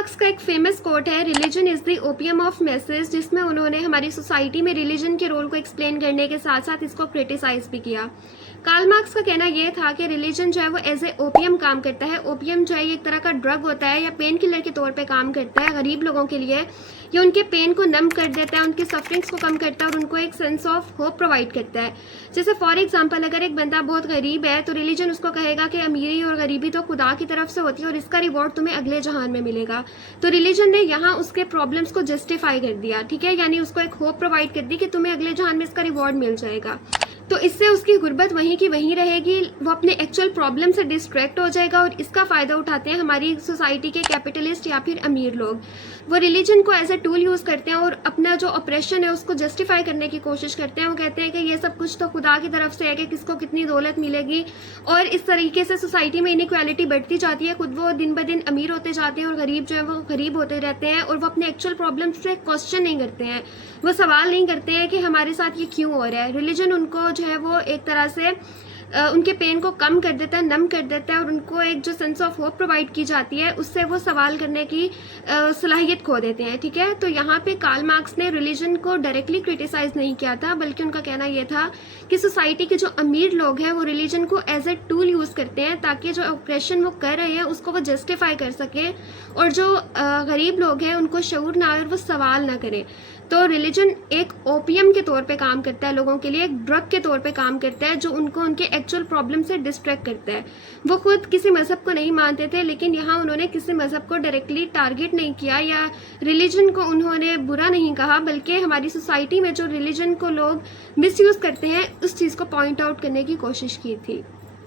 Marks का एक famous quote है, religion is the opium of message, जिसमें उन्होंने हमारी सोसाइटी में रिलीजन के रोल को एक्सप्लेन करने के साथ साथ इसको क्रिटिसाइज भी किया। कार्ल मार्क्स का कहना यह था कि रिलीजन जो है वो एज ए ओपियम काम करता है। ओपियम जो है ये एक तरह का ड्रग होता है या पेन किलर के तौर पे काम करता है गरीब लोगों के लिए। ये उनके पेन को नम कर देता है, उनकी सफरिंग्स को कम करता है और उनको एक सेंस ऑफ होप प्रोवाइड करता है। जैसे फॉर एग्जांपल अगर एक बंदा बहुत गरीब है तो रिलीजन उसको कहेगा कि अमीरी और गरीबी तो खुदा की तरफ से होती है और इसका रिवॉर्ड तुम्हें अगले जहान में मिलेगा। तो रिलीजन ने यहाँ उसके प्रॉब्लम्स को जस्टिफाई कर दिया, ठीक है, यानी उसको एक होप प्रोवाइड कर दी कि तुम्हें अगले जहान में इसका रिवॉर्ड मिल जाएगा। तो इससे उसकी गुर्बत वहीं की वहीं रहेगी, वो अपने एक्चुअल प्रॉब्लम से डिस्ट्रैक्ट हो जाएगा और इसका फ़ायदा उठाते हैं हमारी सोसाइटी के कैपिटलिस्ट या फिर अमीर लोग। वो रिलीजन को एज ए टूल यूज़ करते हैं और अपना जो ऑपरेशन है उसको जस्टिफाई करने की कोशिश करते हैं। वो कहते हैं कि ये सब कुछ तो खुदा की तरफ से है कि किसको कितनी दौलत मिलेगी, और इस तरीके से सोसाइटी में इनइक्वालिटी बढ़ती जाती है। खुद वो दिन ब दिन अमीर होते जाते हैं और गरीब जो है वो गरीब होते रहते हैं, और वो अपने एक्चुअल प्रॉब्लम से क्वेश्चन नहीं करते हैं, वो सवाल नहीं करते हैं कि हमारे साथ ये क्यों हो रहा है। रिलीजन उनको जो है वो एक तरह से उनके पेन को कम कर देता है, नम कर देता है, और उनको एक जो सेंस ऑफ होप प्रोवाइड की जाती है उससे वो सवाल करने की सलाहियत खो देते हैं, ठीक है। तो यहाँ पे कार्ल मार्क्स ने रिलीजन को डायरेक्टली क्रिटिसाइज नहीं किया था, बल्कि उनका कहना यह था कि सोसाइटी के जो अमीर लोग हैं वो रिलीजन को एज ए टूल यूज़ करते हैं ताकि जो ऑपरेशन वो कर रहे हैं उसको वो जस्टिफाई कर सकें, और जो गरीब लोग हैं उनको शऊर ना आए और वो सवाल ना करें। तो रिलीजन एक ओपियम के तौर पे काम करता है लोगों के लिए, एक ड्रग के तौर पे काम करता है जो उनको उनके एक्चुअल प्रॉब्लम से डिस्ट्रैक्ट करता है। वो खुद किसी मज़हब को नहीं मानते थे, लेकिन यहाँ उन्होंने किसी मज़हब को डायरेक्टली टारगेट नहीं किया या रिलीजन को उन्होंने बुरा नहीं कहा, बल्कि हमारी सोसाइटी में जो रिलीजन को लोग मिसयूज़ करते हैं उस चीज़ को पॉइंट आउट करने की कोशिश की थी।